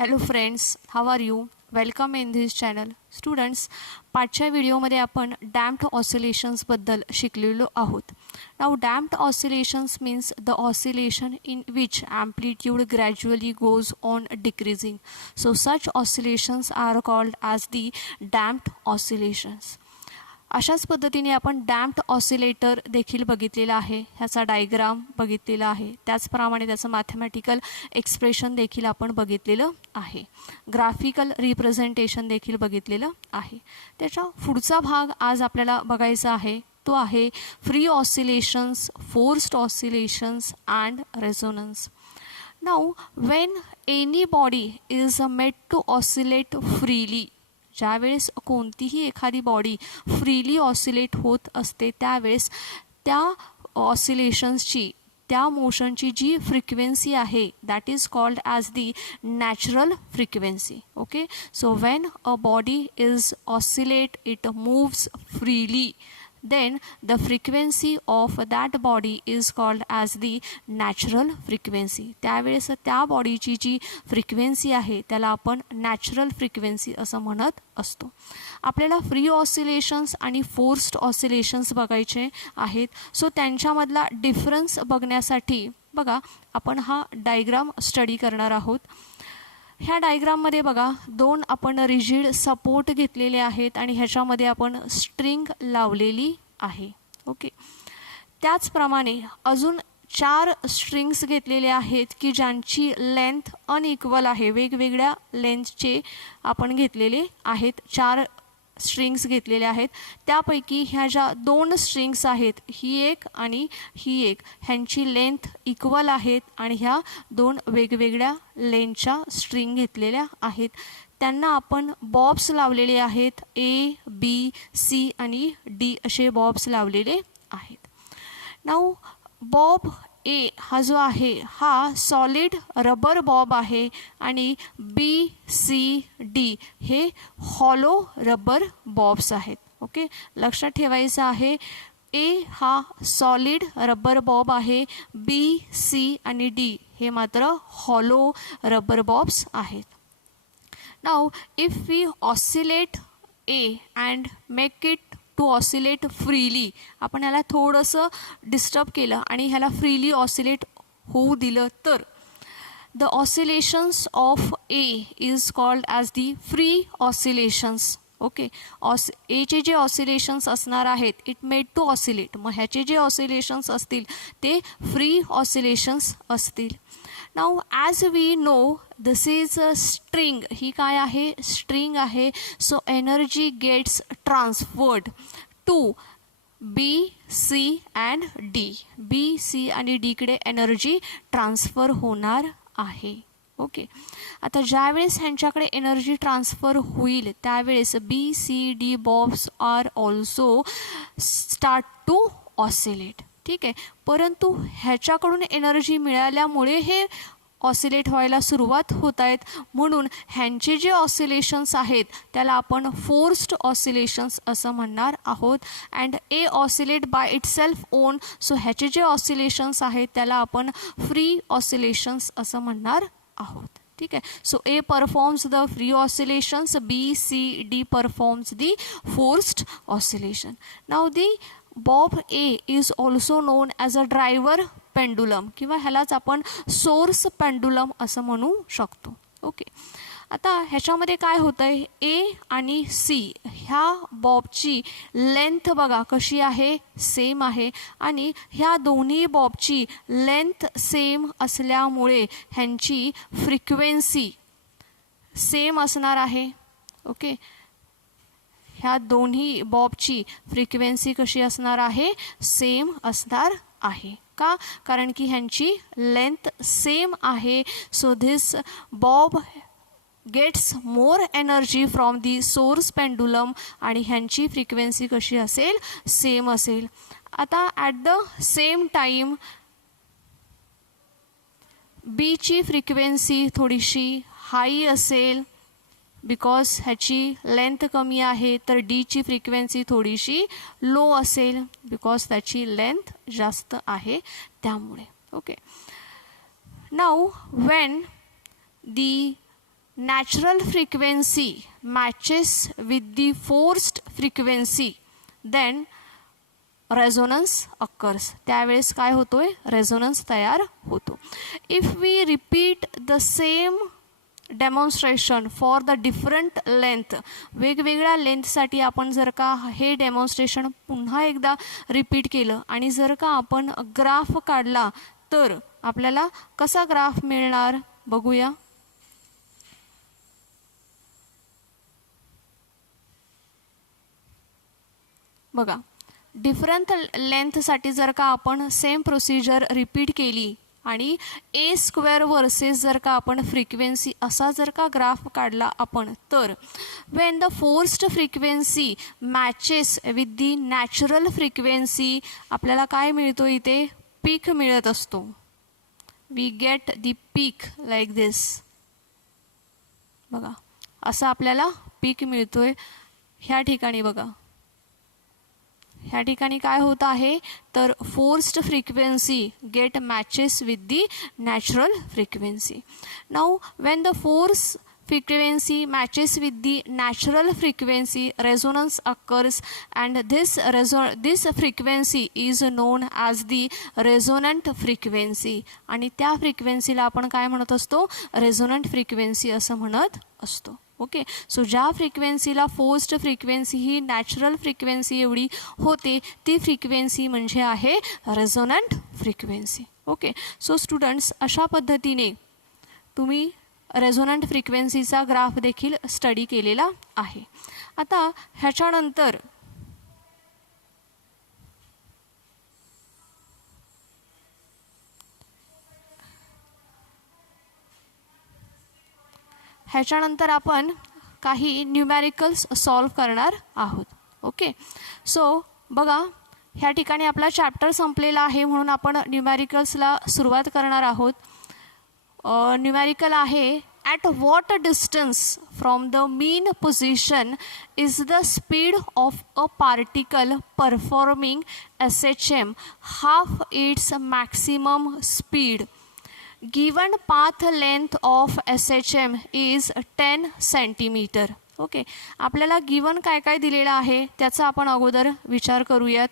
Hello friends, how are you? Welcome in this channel. Students, पाठच्या व्हिडिओमध्ये आपण damped ऑसिलेशन्सबद्दल शिकलेलो आहोत. Now damped oscillations means the oscillation in which amplitude gradually goes on decreasing. So such oscillations are called as the damped oscillations. अशाच पद्धतीने आपण damped oscillator देखील बघितलेला आहे. ह्याचा डायग्राम बघितलेला आहे. त्याचप्रमाणे त्याचं मॅथमॅटिकल एक्सप्रेशन देखील आपण बघितलेलं आहे. ग्राफिकल रिप्रेझेंटेशन देखील बघितलेलं आहे. त्याचा पुढचा भाग आज आपल्याला बघायचा आहे. तो आहे free oscillations, forced oscillations and resonance. Now when any body is made to oscillate freely, ज्यावेळेस कोणतीही एखादी बॉडी फ्रीली ऑसिलेट होत असते त्यावेळेस त्या ऑसिलेशन्सची, त्या मोशनची जी फ्रिक्वेन्सी आहे that is called as the natural frequency. Okay, so when a body is oscillate, it moves freely, then the frequency of that body is called as the natural frequency. त्यावेळेस त्या बॉडीची जी frequency आहे त्याला आपण natural frequency असं म्हणत असतो. आपल्याला फ्री ऑसिलेशन्स आणि फोर्स्ड ऑसिलेशन्स बघायचे आहेत. सो त्यांच्यामधला डिफरन्स बघण्यासाठी बघा आपण हा डायग्राम स्टडी करणार आहोत. ह्या डायग्राममध्ये बघा दोन आपण रिजिड सपोर्ट घेतलेले आहेत आणि ह्याच्यामध्ये आपण स्ट्रिंग लावलेली आहे. ओके, त्याचप्रमाणे अजून 4 स्ट्रिंग्स घेतलेले आहेत की ज्यांची लेंथ अनइक्वल आहे. वेगवेगळ्या लेंथचे आपण घेतलेले आहेत. 4 स्ट्रिंग्स घेतलेले आहेत. त्यापैकी ह्या ज्या 2 स्ट्रिंग्स आहेत, ही एक आणि ही एक, ह्यांची लेंथ इक्वल आहेत आणि ह्या 2 वेगवेगळ्या लेंथच्या स्ट्रिंग घेतलेल्या आहेत. त्यांना आपण बॉब्स लावलेले आहेत. ए, बी, सी आणि डी असे बॉब्स लावलेले आहेत. नाउ बॉब ए हा जो आहे हा सॉलिड रबर बॉब आहे आणि बी, सी, डी हे हॉलो रबर बॉब्स आहेत. ओके, लक्षात ठेवायचं आहे. ए हा सॉलिड रबर बॉब आहे, बी, सी आणि डी हे मात्र हॉलो रबर बॉब्स आहेत. Now if we oscillate A and make it to oscillate freely, आपण ह्याला थोडंसं डिस्टर्ब केलं आणि ह्याला फ्रीली ऑसिलेट होऊ दिलं तर the oscillations of A is called as the free oscillations. Okay, एचे जे ऑसिलेशन्स असणार आहेत इट मेड टू ऑसिलेट, मग ह्याचे जे ऑसिलेशन्स असतील ते फ्री ऑसिलेशन्स असतील. Now as we know this is a string. ही काय आहे? स्ट्रिंग आहे. So energy gets transferred to B, C and D. B, C आणि डीकडे एनर्जी ट्रान्सफर होणार आहे. ओके, आता ज्यावेळेस ह्यांच्याकडे एनर्जी ट्रान्सफर होईल त्यावेळेस B, C, D bobs are also start to oscillate. ठीक आहे, परंतु ह्याच्याकडून एनर्जी मिळाल्यामुळे हे ऑसिलेट व्हायला सुरुवात होत आहेत, म्हणून ह्यांचे जे ऑसिलेशन्स आहेत त्याला आपण फोर्स्ड ऑसिलेशन्स असं म्हणणार आहोत. And A oscillate by itself on, so ह्याचे जे ऑसिलेशन्स आहेत त्याला आपण फ्री ऑसिलेशन्स असं म्हणणार आहोत. ठीक आहे, so A performs the free oscillations, B, C, D performs the forced oscillation. Now the bob A is also known as a driver pendulum किंवा ह्यालाच आपण सोर्स पेंडुलम असं म्हणू शकतो. ओके, आता ह्याच्यामध्ये काय होतं आहे, ए आणि सी ह्या बॉबची लेंथ बघा कशी आहे, सेम आहे. आणि ह्या दोन्ही बॉबची लेंथ सेम असल्यामुळे ह्यांची फ्रिक्वेन्सी सेम असणार आहे. ओके, ह्या दोन्ही बॉबची फ्रिक्वेन्सी कशी असणार आहे? सेम असणार आहे. का? कारण की ह्यांची लेंथ सेम आहे. So this Bob gets more energy from the source pendulum आणि ह्यांची फ्रिक्वेन्सी कशी असेल? सेम असेल. आता ॲट द सेम टाईम बीची फ्रिक्वेन्सी थोडीशी हाई असेल बिकॉज ह्याची लेंथ कमी आहे, तर डीची फ्रिक्वेन्सी थोडीशी लो असेल बिकॉज त्याची लेंथ जास्त आहे त्यामुळे. Okay, now when the natural frequency matches with the forced frequency, then resonance occurs. त्यावेळेस काय होतोय, रेझोनन्स तयार होतो. If we repeat the same demonstration for the different length, वेगवेगळ्या लेंथसाठी आपण जर का हे डेमॉन्स्ट्रेशन पुन्हा एकदा रिपीट केलं आणि जर का आपण ग्राफ काढला तर आपल्याला कसा ग्राफ मिळणार बघूया. बघा, डिफरंट लेंथसाठी जर का आपण सेम प्रोसिजर रिपीट केली आणि ए स्क्वेअर वर्सेस जर का आपण फ्रिक्वेन्सी असा जर का ग्राफ काढला आपण, तर when the forced frequency matches with the natural frequency आपल्याला काय मिळतो, इथे पीक मिळत असतो. We get the peak like this. बघा, असं आपल्याला पीक मिळतोय ह्या ठिकाणी. बघा, ह्या ठिकाणी काय होत आहे, तर forced frequency get matches with the natural frequency. Now when the force frequency matches with the natural frequency, resonance occurs, and this frequency is known as the resonant frequency. आणि त्या फ्रिक्वेन्सीला आपण काय म्हणत असतो, रेझोनंट फ्रिक्वेन्सी असं म्हणत असतो. Okay, so ज्या फ्रिक्वेन्सीला फोर्स्ड फ्रिक्वेन्सी ही नॅचरल फ्रिक्वेन्सी एवढी होते ती फ्रिक्वेन्सी म्हणजे आहे resonant frequency. Okay, so students, अशा पद्धतीने तुम्ही रेझोनंट फ्रिक्वेन्सीचा ग्राफ देखील स्टडी केलेला आहे. आता ह्याच्यानंतर आपण काही न्यूमॅरिकल्स सॉल्व करणार आहोत. ओके, सो बघा, ह्या ठिकाणी आपला चॅप्टर संपलेला आहे म्हणून आपण न्यूमॅरिकल्सला सुरुवात करणार आहोत. न्यूमॅरिकल आहे, at what distance from the mean position is the speed of a particle performing SHM half its maximum speed. Given path length of SHM is 10 centimetre. Okay, आपल्याला गिवन काय काय दिलेलं आहे त्याचा आपण अगोदर विचार करूयात.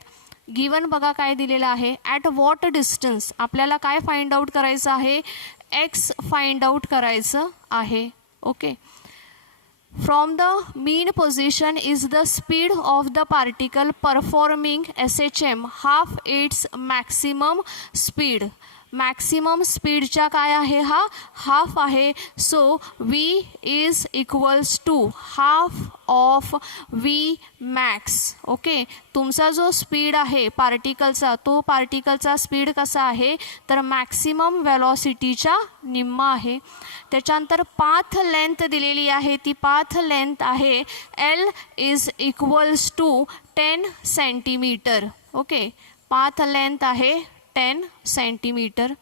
गिवन बघा काय दिलेलं आहे, ॲट वॉट डिस्टन्स आपल्याला काय फाइंड आउट करायचं आहे, एक्स फाइंड आउट करायचं आहे. Okay, from the mean position is the speed of the particle performing SHM half its maximum speed. Maximum स्पीडच्या काय आहे, हा हाफ आहे. So V is equals to half of V max. Okay, तुमचा जो speed आहे पार्टिकलचा, तो पार्टिकलचा स्पीड कसा आहे, तर मॅक्सिमम वेलॉसिटीच्या निम्मा आहे. त्याच्यानंतर पाथ लेंथ दिलेली आहे, ती पाथ लेंथ आहे L is equals to 10 centimetre. Okay, path length आहे 10 सेंटीमीटर.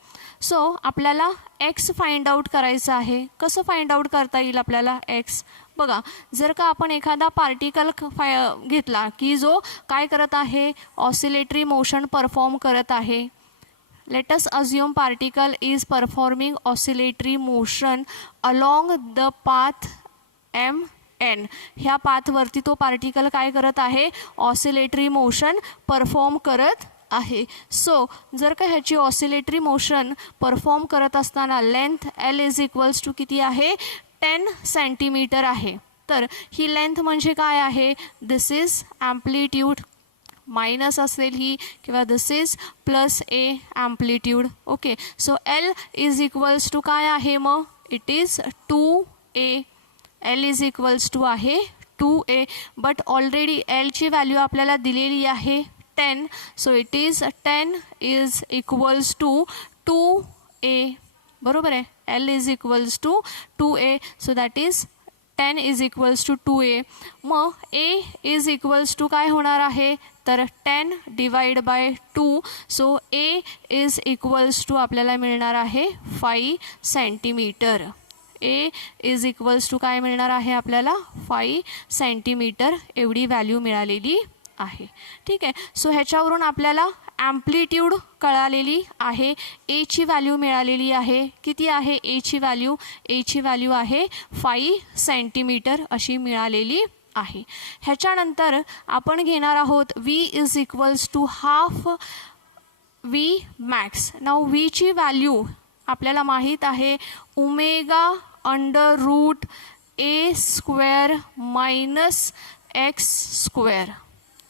सो आपल्याला एक्स फाइंड आउट करायचं आहे. कसं फाइंड आउट करता येईल आपल्याला एक्स, बघा, जर का आपण एखादा पार्टिकल घेतला की जो काय करत आहे, ऑसिलेटरी मोशन परफॉर्म करत आहे. Let us assume particle is performing oscillatory motion along the path MN. ह्या पाथवरती तो पार्टिकल काय करत आहे, ऑसिलेटरी मोशन परफॉर्म करत आहे. सो जर का ह्याची ऑसिलेटरी मोशन परफॉर्म करत असताना length L is equals to किती आहे, 10 सेंटीमीटर आहे. तर ही लेंथ म्हणजे काय आहे, दिस इज ॲम्प्लिट्यूड मायनस असेल ही, किंवा this is plus A amplitude. Okay, so L is equals to काय आहे मग, it is 2A. L is equals to आहे 2A, बट ऑलरेडी L ची व्हॅल्यू आपल्याला दिलेली आहे 10. So it is 10 is equals to 2A. बरोबर आहे, L is equals to 2A. So that is 10 is equals to 2A. मग A is equals to काय होणार आहे, तर 10 divide by 2. So A is equals to आपल्याला मिळणार आहे 5 centimetre. A is equals to काय मिळणार आहे आपल्याला, 5 सेंटीमीटर एवढी व्हॅल्यू मिळालेली आहे. ठीक आहे. सो ह्याच्यावरून आपल्याला ॲम्प्लिट्यूड कळालेली आहे. एची व्हॅल्यू मिळालेली आहे. किती आहे एची व्हॅल्यू? एची व्हॅल्यू आहे 5 सेंटीमीटर अशी मिळालेली आहे. ह्याच्यानंतर आपण घेणार आहोत v is equals to half v max. Now vची व्हॅल्यू आपल्याला माहीत आहे omega under root a square minus x square.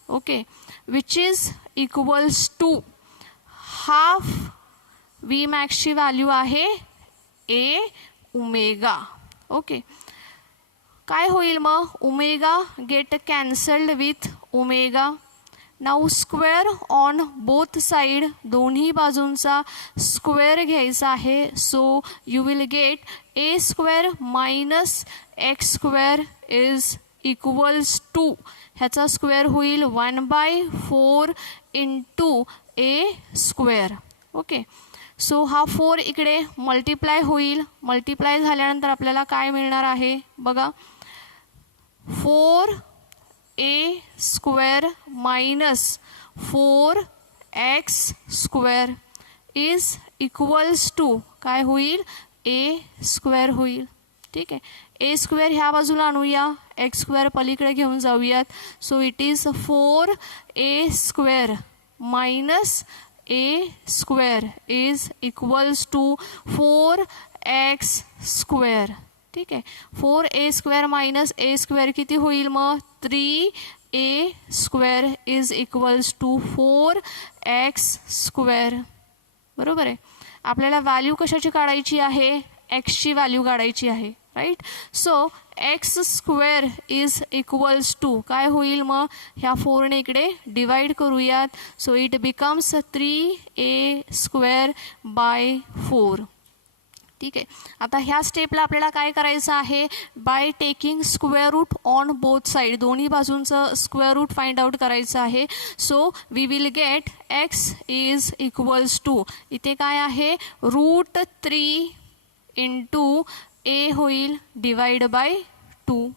Okay, which is equals to half v मॅक्सची व्हॅल्यू आहे a ओमेगा. ओके, काय होईल मग? Omega get cancelled with omega. Now square on both side, दोन्ही बाजूंचा स्क्वेअर घ्यायचा आहे. So you will get A square minus x square is equals to, ह्याचा स्क्वेअर होईल 1/4 इंटू ए स्क्वेअर. ओके, सो हा 4 इकडे मल्टिप्लाय होईल. मल्टिप्लाय झाल्यानंतर आपल्याला काय मिळणार आहे बघा, 4a square minus 4x square is equals to काय होईल? a स्क्वेअर होईल. ठीक आहे, a स्क्वेअर ह्या बाजूला आणूया, x स्क्वेअर पलीकडे घेऊन जाऊयात. So it is 4a square minus a square is equals to 4x square. ठीक आहे, 4a square minus a square किती होईल मग? 3a square is equals to 4x square. बरोबर आहे. आपल्याला व्हॅल्यू कशाची काढायची आहे? एक्सची व्हॅल्यू काढायची आहे. Right. So x square is equals to काय होईल मग? ह्या 4ने इकडे डिवाइड करूयात. So it becomes 3a square by 4. ठीक आहे, आता ह्या स्टेपला आपल्याला काय करायचं आहे? By taking square root on both side, दोन्ही बाजूंचं स्क्वेअर रूट फाइंड आउट करायचं आहे. So we will get x is equals to, इथे काय आहे? √3 इंटू ए होईल डिवाइड बाय 2.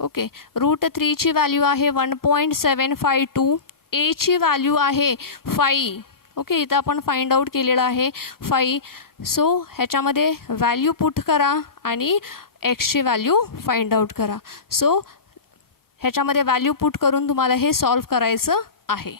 ओके, √3ची व्हॅल्यू आहे 1.752, एची व्हॅल्यू आहे 5. ओके, इथं आपण फाइंड आउट केलेलं आहे 5. सो ह्याच्यामध्ये व्हॅल्यू पुट करा आणि एक्सची व्हॅल्यू फाइंड आउट करा. सो ह्याच्यामध्ये व्हॅल्यू पुट करून तुम्हाला हे सॉल्व करायचं आहे.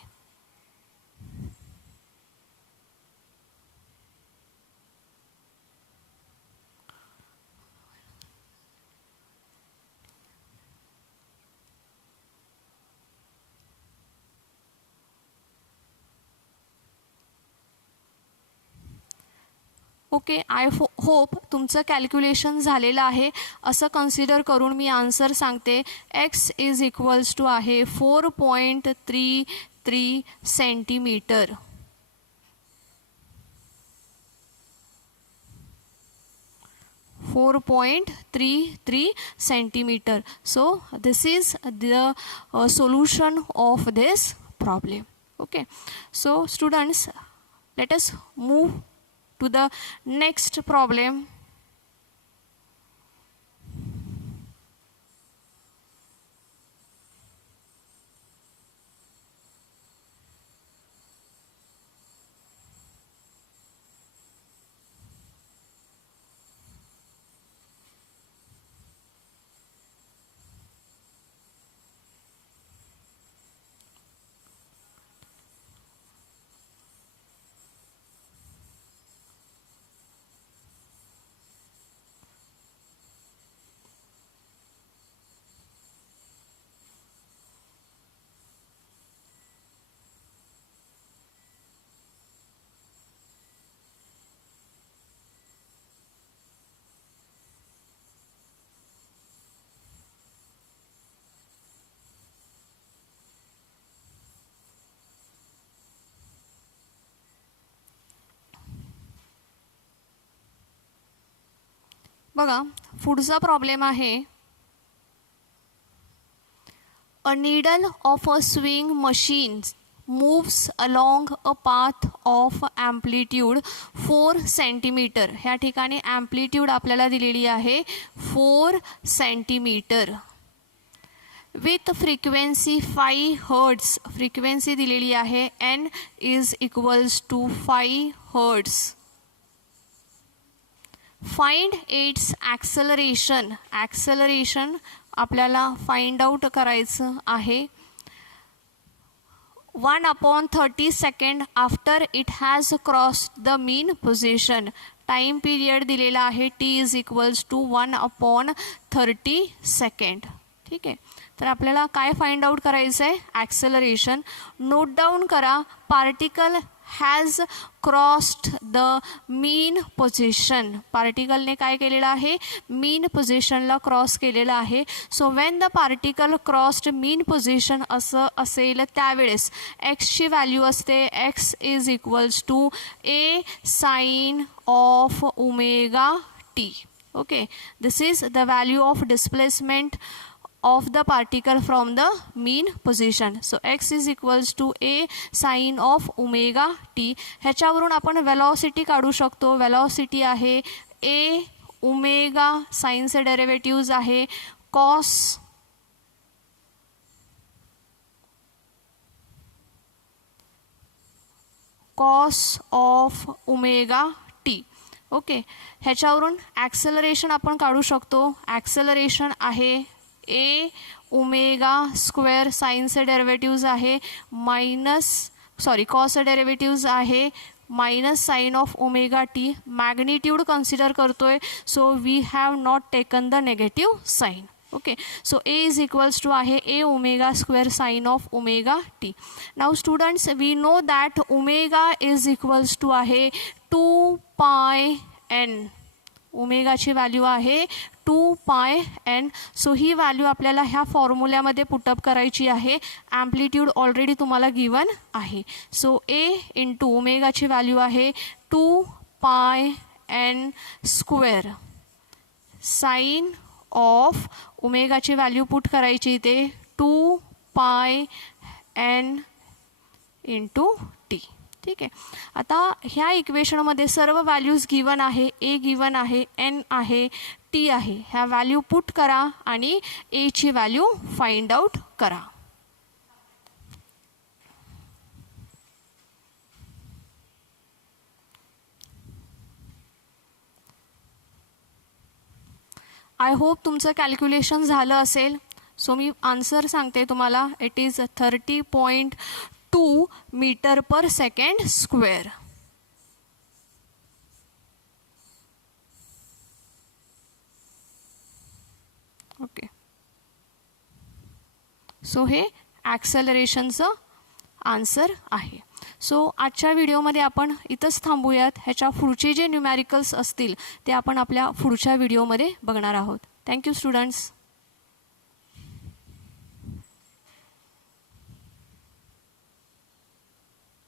ओके, आय होप तुमचं कॅल्क्युलेशन झालेलं आहे असं कन्सिडर करून मी आन्सर सांगते. एक्स इज इक्वल्स टू आहे 4.33 centimetre. .33 centimeter. So this is the solution of this problem. Okay, so students, let us move to the next problem. बघा, पुढचा प्रॉब्लेम आहे. A needle of a swing machine moves along a path of amplitude 4 centimetre. ह्या ठिकाणी amplitude आपल्याला दिलेली आहे 4 centimetre. With frequency 5 hertz, frequency दिलेली आहे n is equals to 5 hertz. Find its acceleration, acceleration आपल्याला फाइंड आउट करायचं आहे. 1/30 second after it has crossed the mean position. Time period दिलेला आहे t is equals to 1/30 second. ठीक आहे, तर आपल्याला काय फाइंड आउट करायचं आहे, ॲक्सेलरेशन. नोट डाऊन करा, particle has crossed the mean position. पार्टिकलने काय केलेलं आहे, मीन पोझिशनला क्रॉस केलेलं आहे. So when the particle crossed mean position असं असेल त्यावेळेस एक्सची व्हॅल्यू असते x is equals to A sine of omega t. Okay, this is the value of displacement of the particle from the mean position. So x is equals to a sin of omega t. ह्याच्यावरून आपण velocity काढू शकतो. velocity आहे a omega, साइनचे derivatives आहे cos of omega t. Okay, ह्याच्यावरून acceleration आपण काढू शकतो. ॲक्सेलरेशन आहे ए ओमेगा स्क्वेअर, साइनचे डेरिव्हेटिव्ज आहे कॉसचे डेरिव्हेटिव्ज आहे minus sine of omega t. Magnitude consider करतोय, so we have not taken the negative sign. Okay, so A is equals to आहे A omega square sine of omega t. Now students, we know that omega is equals to आहे 2 pi N. ओमेगाची value आहे 2 pi N. So ही value आपल्याला ह्या फॉर्म्युल्यामध्ये put up करायची आहे. Amplitude already तुम्हाला given आहे. So A into ओमेगाची व्हॅल्यू आहे 2 pi N square. Sine of ओमेगाची व्हॅल्यू पुट करायची इथे 2 पाय एन इंटू टी. ठीक आहे, आता ह्या इक्वेशनमध्ये सर्व व्हॅल्यूज गिवन आहे. ए गिवन आहे, एन आहे, टी आहे. ह्या व्हॅल्यू पुट करा आणि एची व्हॅल्यू फाइंड आउट करा. आय होप तुमचं कॅल्क्युलेशन झालं असेल. सो मी आन्सर सांगते तुम्हाला. It is 30.2 metre per second square. Okay, so हे ॲक्सेलरेशनचं आन्सर आहे. सो आजच्या व्हिडिओमध्ये आपण इथंच थांबूयात. ह्याच्या पुढचे जे न्यूमॅरिकल्स असतील ते आपण आपल्या पुढच्या व्हिडिओमध्ये बघणार आहोत. Thank you students.